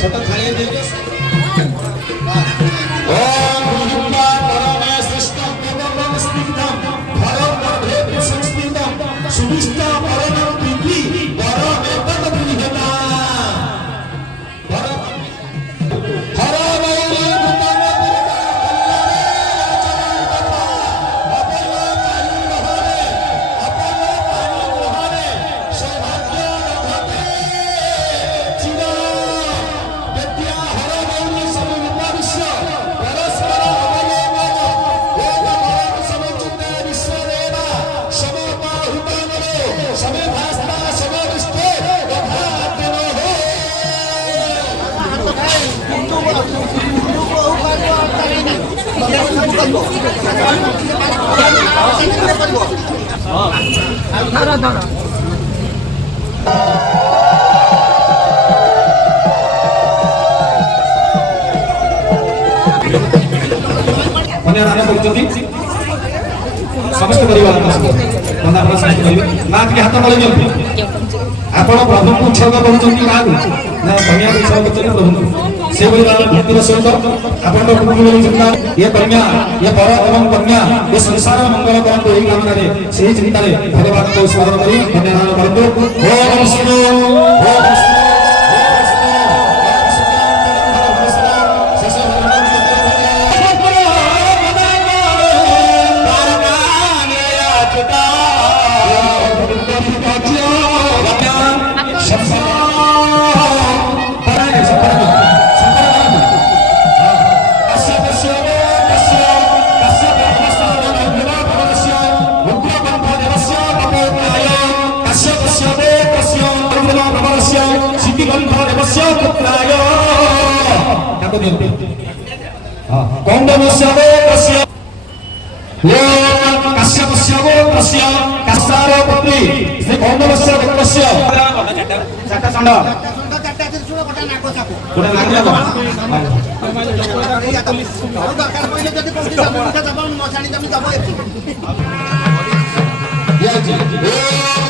छोटा थाली दे के ओम हिम्मा परमे श्रेष्ठम देवम स्थितम धर्म वर्धे संस्थितम सुविष्टा परमं विधि परमे तद विहिता समस्त परिवार ना हाथ बड़े आपण प्रभु को उत्सर्ग करुँच ना कन्या उत्सर्ग कर प्रभु से भक्तिर सहित आपण ये कन्या ये बर एवं कन्या ये संसार मंगल करते यही कामना से चिंतार भगवान को स्मरण कर कन्यादान करते Yeah,